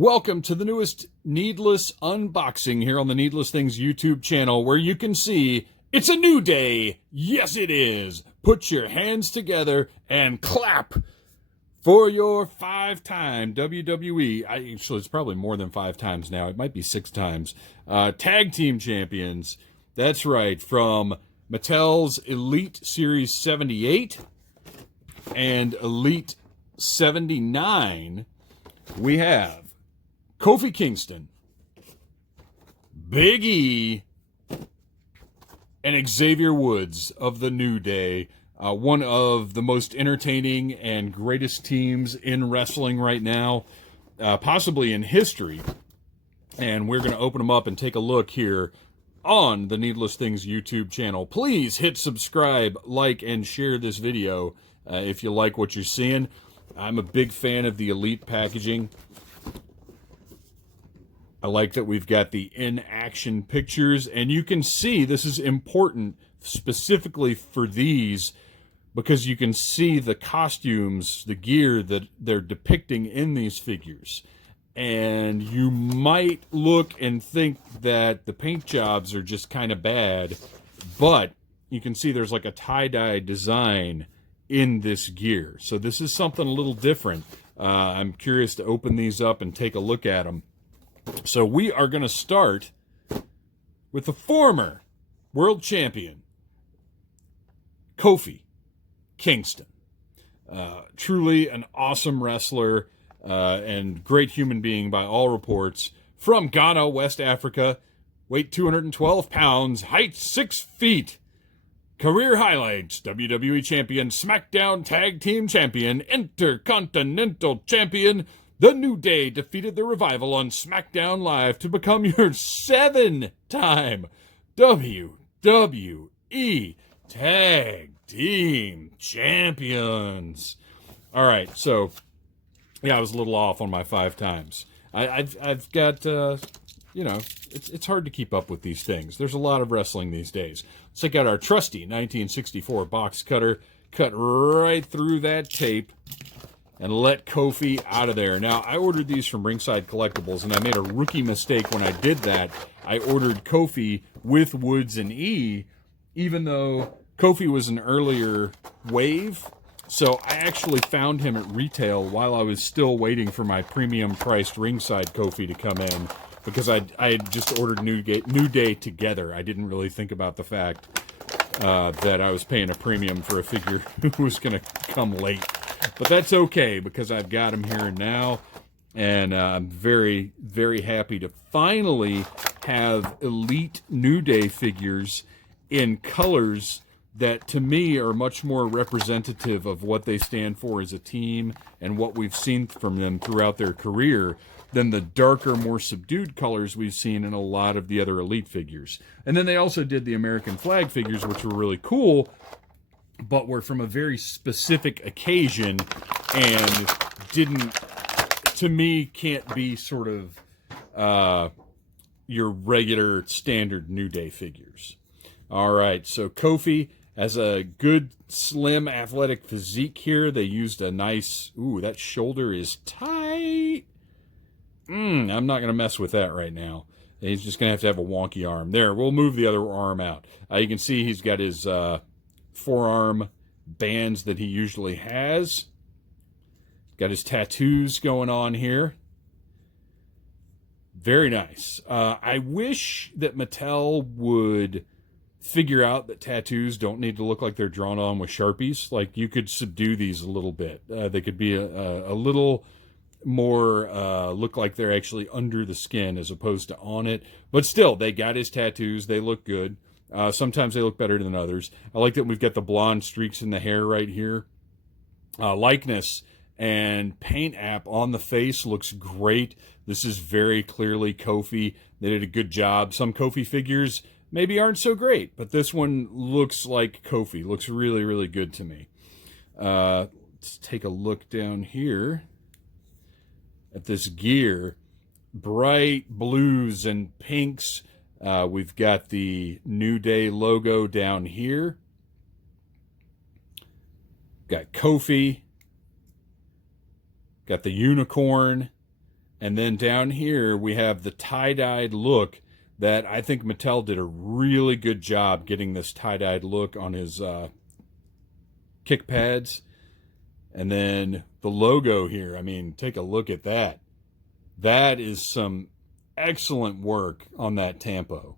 Welcome to the newest Needless Unboxing here on the Needless Things YouTube channel, where you can see it's a new day. Yes, it is. Put your hands together and clap for your 5-time WWE. Actually, it's probably more than 5 times now. It might be 6 times. Tag team champions. That's right. From Mattel's Elite Series 78 and Elite 79, we have Kofi Kingston, Big E, and Xavier Woods of the New Day. One of the most entertaining and greatest teams in wrestling right now, possibly in history. And we're going to open them up and take a look here on the Needless Things YouTube channel. Please hit subscribe, like, and share this video if you like what you're seeing. I'm a big fan of the Elite packaging. I like that we've got the in-action pictures, and you can see this is important specifically for these because you can see the costumes, the gear that they're depicting in these figures. And you might look and think that the paint jobs are just kind of bad, but you can see there's like a tie-dye design in this gear. So this is something a little different. I'm curious to open these up and take a look at them. So we are going to start with the former world champion, Kofi Kingston. Truly an awesome wrestler and great human being by all reports. From Ghana, West Africa, weight 212 pounds, height 6 feet. Career highlights: WWE Champion, SmackDown Tag Team Champion, Intercontinental Champion. The New Day defeated The Revival on SmackDown Live to become your 7-time WWE Tag Team Champions. All right, so yeah, I was a little off on my 5 times. I've got it's hard to keep up with these things. There's a lot of wrestling these days. Let's check out our trusty 1964 box cutter. Cut right through that tape and let Kofi out of there. Now, I ordered these from Ringside Collectibles, and I made a rookie mistake when I did that. I ordered Kofi with Woods and E, even though Kofi was an earlier wave. So I actually found him at retail while I was still waiting for my premium-priced Ringside Kofi to come in, because I had just ordered New Day together. I didn't really think about the fact that I was paying a premium for a figure who was going to come late. But that's okay, because I've got him here and now, and I'm very, very happy to finally have Elite New Day figures in colors that, to me, are much more representative of what they stand for as a team and what we've seen from them throughout their career than the darker, more subdued colors we've seen in a lot of the other Elite figures. And then they also did the American flag figures, which were really cool, but were from a very specific occasion and didn't, to me, can't be sort of your regular standard New Day figures. All right, so Kofi has a good, slim, athletic physique here. They used a nice, that shoulder is tight. I'm not going to mess with that right now. He's just going to have a wonky arm. There, we'll move the other arm out. You can see he's got his forearm bands that he usually has. Got his tattoos going on here. Very nice. I wish that Mattel would figure out that tattoos don't need to look like they're drawn on with Sharpies. Like, you could subdue these a little bit. They could be a little more look like they're actually under the skin as opposed to on it. But still, they got his tattoos. They look good. Sometimes they look better than others. I like that we've got the blonde streaks in the hair right here. Likeness and paint app on the face looks great. This is very clearly Kofi. They did a good job. Some Kofi figures maybe aren't so great, but this one looks like Kofi. Looks really, really good to me. Let's take a look down here at this gear. Bright blues and pinks. We've got the New Day logo down here. Got Kofi. Got the unicorn. And then down here, we have the tie-dyed look that I think Mattel did a really good job getting this tie-dyed look on his kick pads. And then the logo here, I mean, take a look at that. That is some excellent work on that tampo.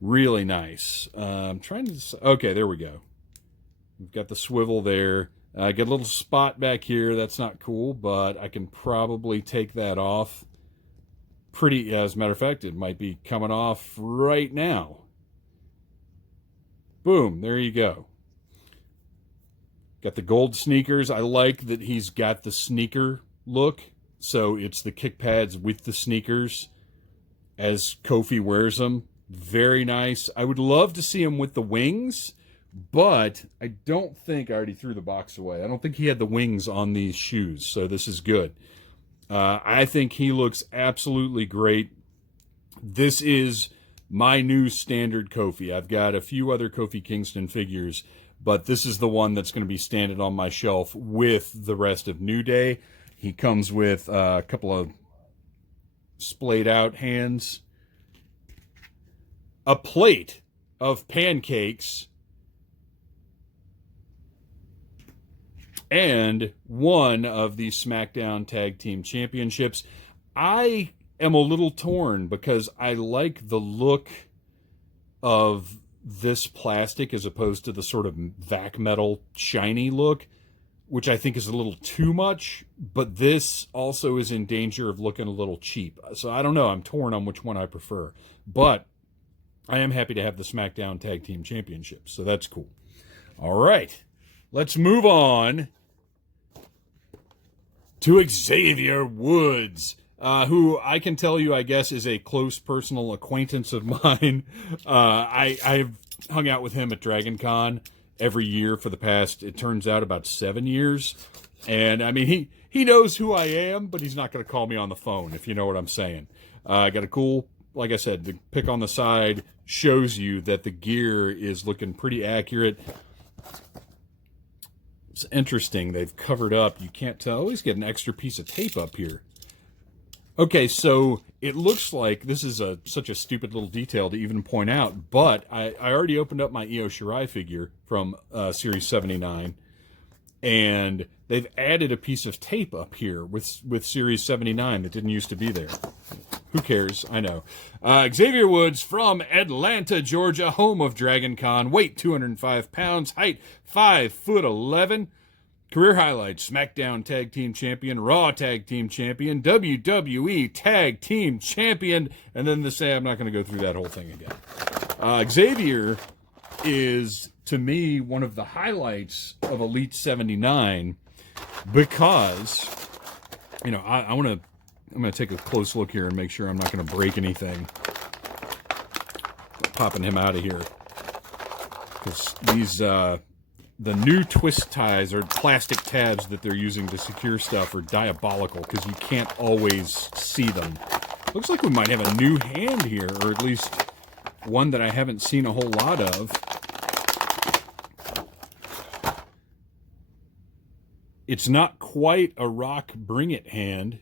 Really nice. I'm trying to... Okay, there we go. We've got the swivel there. I get a little spot back here. That's not cool, but I can probably take that off. Pretty, as a matter of fact, it might be coming off right now. Boom, there you go. Got the gold sneakers. I like that he's got the sneaker look. So it's the kick pads with the sneakers as Kofi wears them. Very nice. I would love to see him with the wings, but I don't think... I already threw the box away. I don't think he had the wings on these shoes, so this is good. I think he looks absolutely great. This is my new standard Kofi. I've got a few other Kofi Kingston figures, but this is the one that's going to be standing on my shelf with the rest of New Day. He comes with a couple of splayed out hands, a plate of pancakes, and one of the SmackDown Tag Team Championships. I am a little torn because I like the look of this plastic as opposed to the sort of vac metal shiny look, which I think is a little too much, but this also is in danger of looking a little cheap. So I don't know. I'm torn on which one I prefer. But I am happy to have the SmackDown Tag Team Championships, so that's cool. All right. Let's move on to Xavier Woods, who I can tell you, I guess, is a close personal acquaintance of mine. I've hung out with him at Dragon Con every year for the past, it turns out, about 7 years. And, I mean, he knows who I am, but he's not going to call me on the phone, if you know what I'm saying. I got a cool, like I said, the pic on the side shows you that the gear is looking pretty accurate. It's interesting. They've covered up. You can't tell. I always get an extra piece of tape up here. Okay, so it looks like this is such a stupid little detail to even point out, but I already opened up my Io Shirai figure from Series 79, and they've added a piece of tape up here with Series 79 that didn't used to be there. Who cares? I know. Xavier Woods from Atlanta, Georgia, home of Dragon Con. Weight 205 pounds. Height 5'11". Career highlights: SmackDown Tag Team Champion, Raw Tag Team Champion, WWE Tag Team Champion, and then I'm not going to go through that whole thing again. Xavier is, to me, one of the highlights of Elite 79 because, you know, I'm going to take a close look here and make sure I'm not going to break anything. Popping him out of here. Because these, the new twist ties or plastic tabs that they're using to secure stuff are diabolical because you can't always see them. Looks like we might have a new hand here, or at least one that I haven't seen a whole lot of. It's not quite a Rock Bring It hand.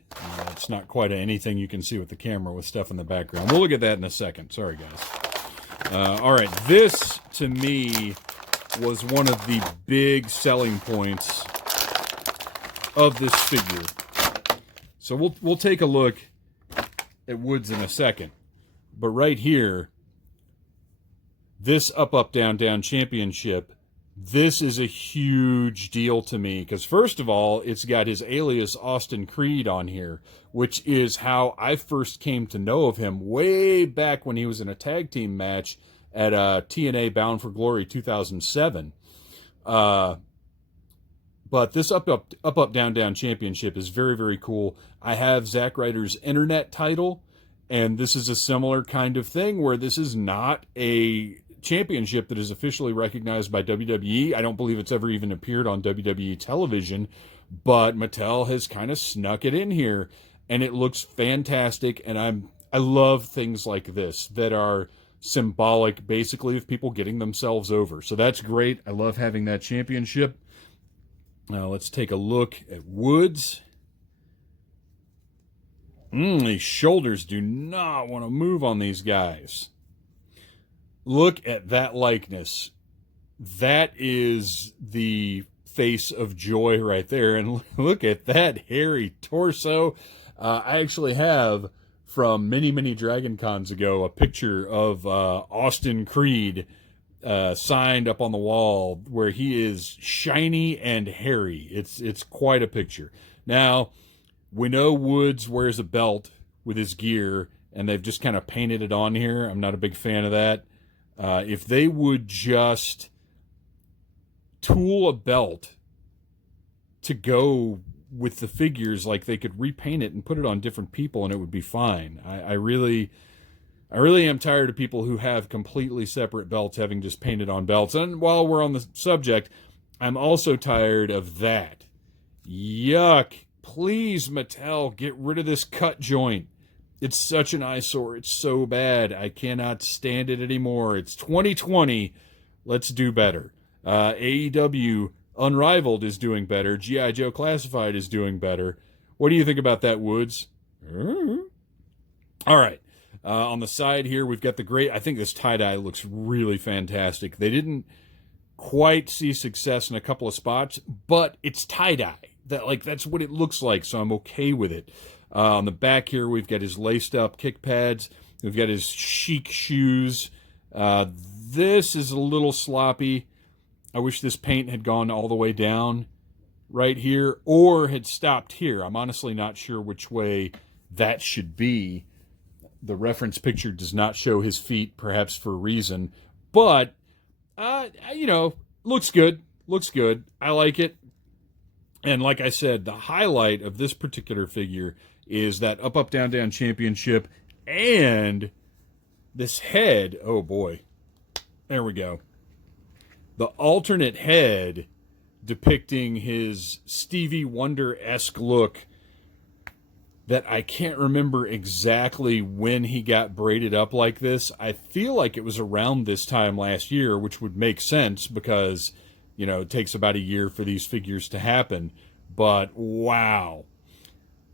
It's not quite anything you can see with the camera with stuff in the background. We'll look at that in a second. Sorry, guys. All right, this, to me, was one of the big selling points of this figure. So we'll take a look at Woods in a second. But right here, this up, down, down championship, this is a huge deal to me. Because first of all, it's got his alias Austin Creed on here, which is how I first came to know of him way back when he was in a tag team match at TNA Bound for Glory 2007. But this up, down, down championship is very, very cool. I have Zack Ryder's internet title, and this is a similar kind of thing where this is not a championship that is officially recognized by WWE. I don't believe it's ever even appeared on WWE television, but Mattel has kind of snuck it in here, and it looks fantastic, and I love things like this that are symbolic, basically, of people getting themselves over. So that's great. I love having that championship. Now let's take a look at Woods. These shoulders do not want to move on these guys. Look at that likeness. That is the face of joy right there. And look at that hairy torso. I actually have, from many, many Dragon Cons ago, a picture of Austin Creed signed up on the wall where he is shiny and hairy. It's quite a picture. Now, we know Woods wears a belt with his gear, and they've just kind of painted it on here. I'm not a big fan of that. If they would just tool a belt to go with the figures, like they could repaint it and put it on different people and it would be fine. I really am tired of people who have completely separate belts having just painted on belts. And while we're on the subject, I'm also tired of that. Yuck. Please, Mattel, get rid of this cut joint. It's such an eyesore. It's so bad. I cannot stand it anymore. It's 2020. Let's do better. AEW Unrivaled is doing better. G.I. Joe Classified is doing better. What do you think about that, Woods? All right. On the side here, we've got the great... I think this tie-dye looks really fantastic. They didn't quite see success in a couple of spots, but it's tie-dye. That's what it looks like, so I'm okay with it. On the back here, we've got his laced-up kick pads. We've got his chic shoes. This is a little sloppy. I wish this paint had gone all the way down right here or had stopped here. I'm honestly not sure which way that should be. The reference picture does not show his feet, perhaps for a reason. But, looks good. Looks good. I like it. And like I said, the highlight of this particular figure is that up, up, down, down championship and this head. Oh, boy. There we go. The alternate head depicting his Stevie Wonder-esque look that I can't remember exactly when he got braided up like this. I feel like it was around this time last year, which would make sense because... it takes about a year for these figures to happen. But, wow.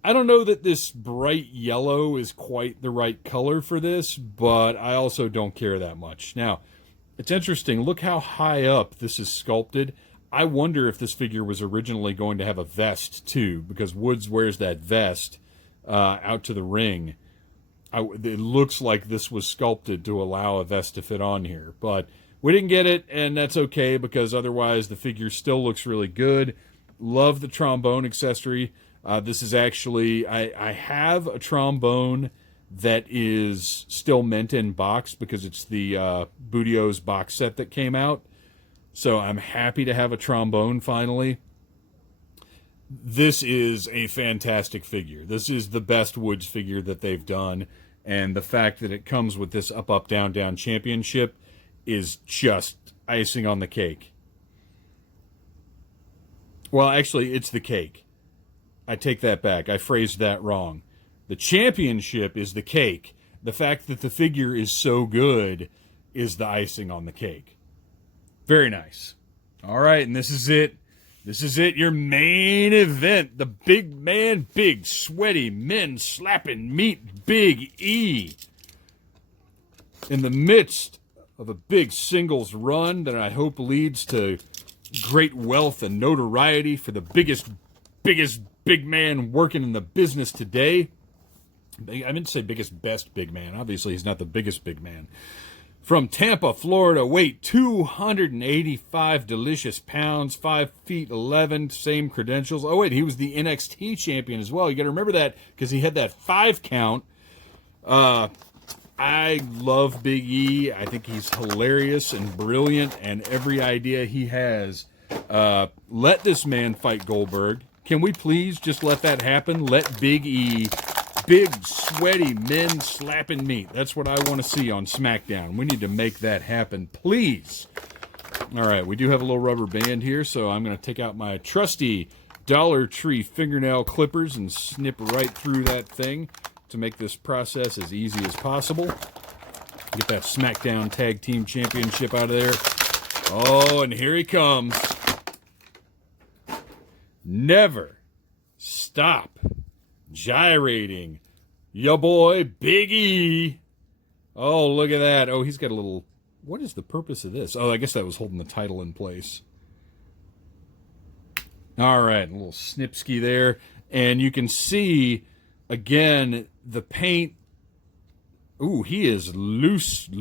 I don't know that this bright yellow is quite the right color for this, but I also don't care that much. Now, it's interesting. Look how high up this is sculpted. I wonder if this figure was originally going to have a vest, too, because Woods wears that vest out to the ring. It looks like this was sculpted to allow a vest to fit on here, but... we didn't get it, and that's okay, because otherwise the figure still looks really good. Love the trombone accessory. This is actually... I have a trombone that is still mint in box, because it's the Bootio's box set that came out. So I'm happy to have a trombone, finally. This is a fantastic figure. This is the best Woods figure that they've done, and the fact that it comes with this up, up, down, down championship is just icing on the cake. Well, actually, it's the cake. I take that back. I phrased that wrong. The championship is the cake. The fact that the figure is so good is the icing on the cake. Very nice. All right, and this is it. This is it, your main event. The big man, big, sweaty, men slapping meat, Big E. In the midst of a big singles run that I hope leads to great wealth and notoriety for the biggest big man working in the business today. I meant to say best big man. Obviously, he's not the biggest big man. From Tampa, Florida, weight 285 delicious pounds, 5 feet 11, same credentials. Oh, wait, he was the NXT champion as well. You got to remember that because he had that 5 count. I love Big E. I think he's hilarious and brilliant, and every idea he has. Let this man fight Goldberg. Can we please just let that happen? Let Big E, big, sweaty men slapping meat. That's what I want to see on SmackDown. We need to make that happen, please. All right, we do have a little rubber band here, so I'm going to take out my trusty Dollar Tree fingernail clippers and snip right through that thing to make this process as easy as possible. Get that SmackDown Tag Team Championship out of there. Oh, and here he comes. Never stop gyrating ya boy, Big E. Oh, look at that. Oh, he's got a little... What is the purpose of this? Oh, I guess that was holding the title in place. All right, a little snipski there. And you can see, again, the paint. Ooh, he is loosey.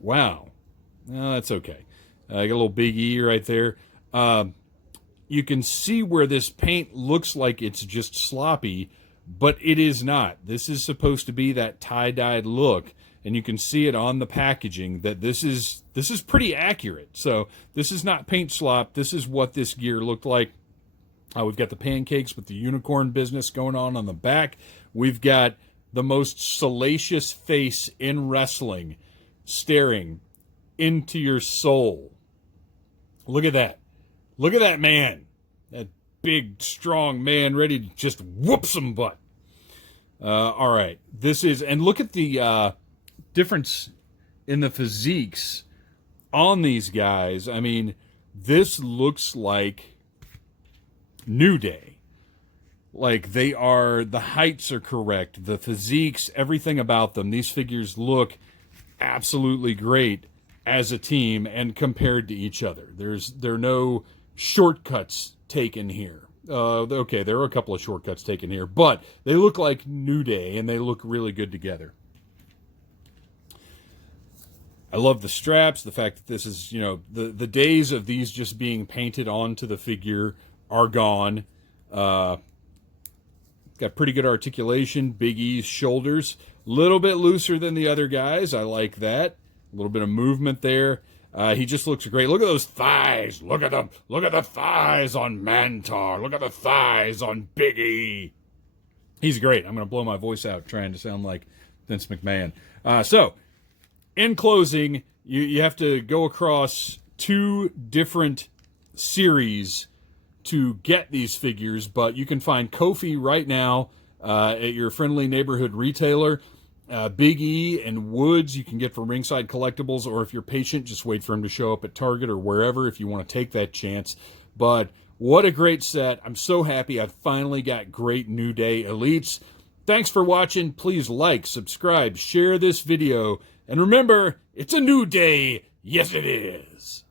Wow. No, that's okay. I got a little Big E right there. You can see where this paint looks like it's just sloppy, but it is not. This is supposed to be that tie-dyed look, and you can see it on the packaging that this is pretty accurate. So this is not paint slop. This is what this gear looked like. We've got the pancakes with the unicorn business going on the back. We've got the most salacious face in wrestling staring into your soul. Look at that. Look at that man. That big, strong man ready to just whoop some butt. All right. This is, and look at the difference in the physiques on these guys. I mean, this looks like New Day. Like they are, the heights are correct, the physiques, everything about them. These figures look absolutely great as a team and compared to each other. There are no shortcuts taken here. Okay, there are a couple of shortcuts taken here, but they look like New Day and they look really good together. I love the straps, the fact that this is, you know, the days of these just being painted onto the figure are gone. Got pretty good articulation. Big E's shoulders, a little bit looser than the other guys. I like that. A little bit of movement there. He just looks great. Look at those thighs. Look at them. Look at the thighs on Mantar. Look at the thighs on Big E. He's great. I'm going to blow my voice out trying to sound like Vince McMahon. So, in closing, you have to go across 2 different series to get these figures, but you can find Kofi right now at your friendly neighborhood retailer. Big E and Woods you can get from Ringside Collectibles, or if you're patient, just wait for him to show up at Target or wherever if you want to take that chance. But what a great set. I'm so happy I finally got great New Day Elites. Thanks for watching. Please like, subscribe, share this video, and remember, it's a new day. Yes, it is.